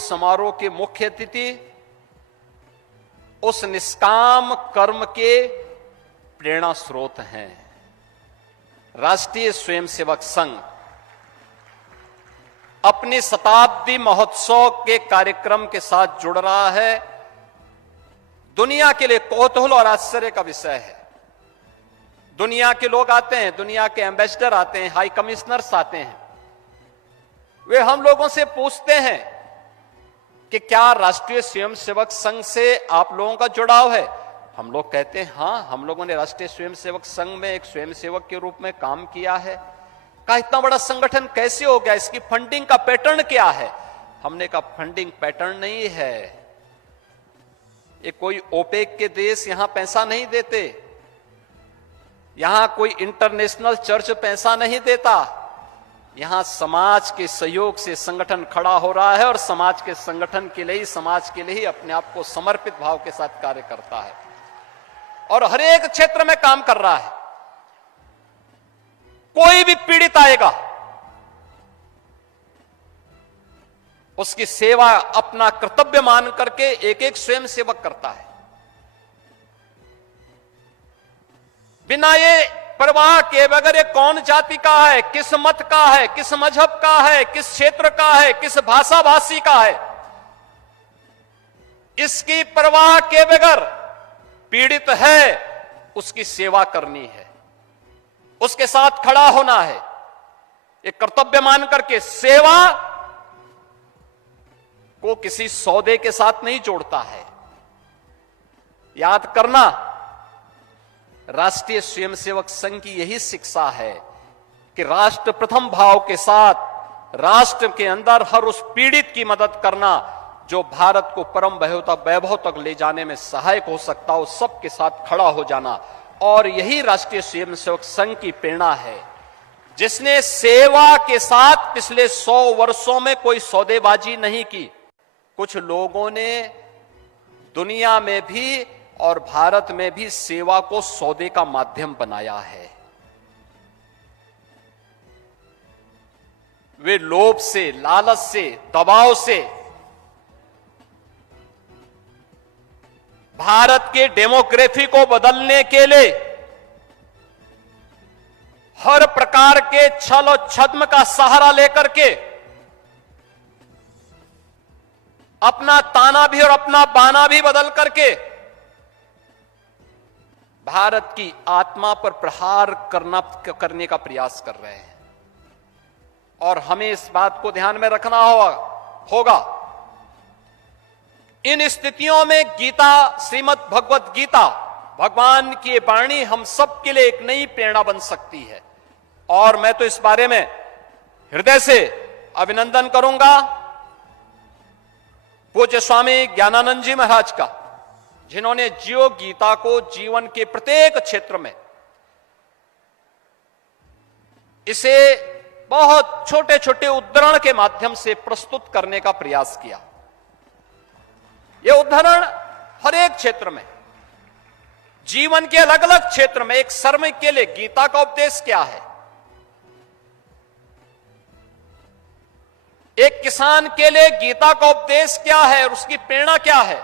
समारोह के मुख्य अतिथि उस निष्काम कर्म के प्रेरणा स्रोत हैं। राष्ट्रीय स्वयंसेवक संघ अपने शताब्दी महोत्सव के कार्यक्रम के साथ जुड़ रहा है। दुनिया के लिए कौतूहल और आश्चर्य का विषय है। दुनिया के लोग आते हैं, दुनिया के एम्बेसडर आते हैं, हाई कमिश्नर्स आते हैं। वे हम लोगों से पूछते हैं कि क्या राष्ट्रीय स्वयंसेवक संघ से आप लोगों का जुड़ाव है। हम लोग कहते हैं हां, हम लोगों ने राष्ट्रीय स्वयंसेवक संघ में एक स्वयंसेवक के रूप में काम किया है। कहा इतना बड़ा संगठन कैसे हो गया, इसकी फंडिंग का पैटर्न क्या है। हमने कहा फंडिंग पैटर्न नहीं है, ये कोई ओपेक के देश यहां पैसा नहीं देते, यहां कोई इंटरनेशनल चर्च पैसा नहीं देता। यहां समाज के सहयोग से संगठन खड़ा हो रहा है और समाज के संगठन के लिए ही, समाज के लिए ही अपने आप को समर्पित भाव के साथ कार्य करता है और हर एक क्षेत्र में काम कर रहा है। कोई भी पीड़ित आएगा, उसकी सेवा अपना कर्तव्य मान करके एक एक स्वयंसेवक करता है, बिना ये परवाह के बगैर ये कौन जाति का है, किस मत का है, किस मजहब का है, किस क्षेत्र का है, किस भाषा भाषी का है, इसकी परवाह के बगैर पीड़ित है उसकी सेवा करनी है, उसके साथ खड़ा होना है। एक कर्तव्य मान करके सेवा को किसी सौदे के साथ नहीं जोड़ता है। याद करना, राष्ट्रीय स्वयंसेवक संघ की यही शिक्षा है कि राष्ट्र प्रथम भाव के साथ राष्ट्र के अंदर हर उस पीड़ित की मदद करना जो भारत को परम वैभव तक ले जाने में सहायक हो सकता हो, सबके साथ खड़ा हो जाना। और यही राष्ट्रीय स्वयंसेवक संघ की प्रेरणा है, जिसने सेवा के साथ पिछले 100 वर्षों में कोई सौदेबाजी नहीं की। कुछ लोगों ने दुनिया में भी और भारत में भी सेवा को सौदे का माध्यम बनाया है। वे लोभ से, लालच से, दबाव से भारत के डेमोग्राफी को बदलने के लिए हर प्रकार के छल और छद्म का सहारा लेकर के अपना ताना भी और अपना बाना भी बदल करके भारत की आत्मा पर प्रहार करने का प्रयास कर रहे हैं। और हमें इस बात को ध्यान में रखना होगा। इन स्थितियों में गीता, श्रीमद् भगवत गीता, भगवान की वाणी हम सब के लिए एक नई प्रेरणा बन सकती है। और मैं तो इस बारे में हृदय से अभिनंदन करूंगा पूज्य स्वामी ज्ञानानंद जी महाराज का, जिन्होंने जियो गीता को जीवन के प्रत्येक क्षेत्र में इसे बहुत छोटे छोटे उद्धरण के माध्यम से प्रस्तुत करने का प्रयास किया। यह उद्धरण हर एक क्षेत्र में, जीवन के अलग अलग क्षेत्र में, एक श्रमिक के लिए गीता का उपदेश क्या है, एक किसान के लिए गीता का उपदेश क्या है और उसकी प्रेरणा क्या है,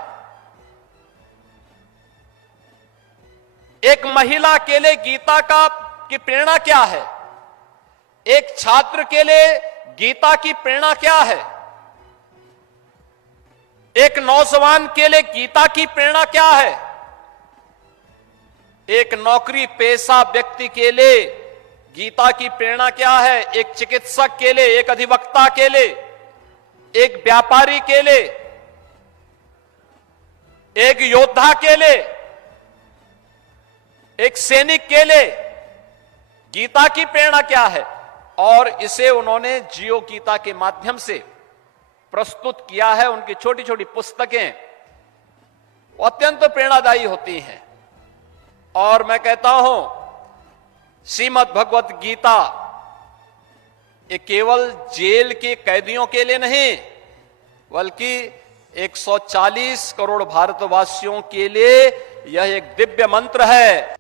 एक महिला के लिए गीता की प्रेरणा क्या है, एक छात्र के लिए गीता की प्रेरणा क्या है, एक नौजवान के लिए गीता की प्रेरणा क्या है, एक नौकरी पेशा व्यक्ति के लिए गीता की प्रेरणा क्या है, एक चिकित्सक के लिए, एक अधिवक्ता के लिए, एक व्यापारी के लिए, एक योद्धा के लिए, एक सैनिक के लिए गीता की प्रेरणा क्या है। और इसे उन्होंने जियो गीता के माध्यम से प्रस्तुत किया है। उनकी छोटी छोटी पुस्तकें अत्यंत प्रेरणादायी होती हैं। और मैं कहता हूं, श्रीमद् भगवत गीता ये केवल जेल के कैदियों के लिए नहीं, बल्कि 140 करोड़ भारतवासियों के लिए यह एक दिव्य मंत्र है।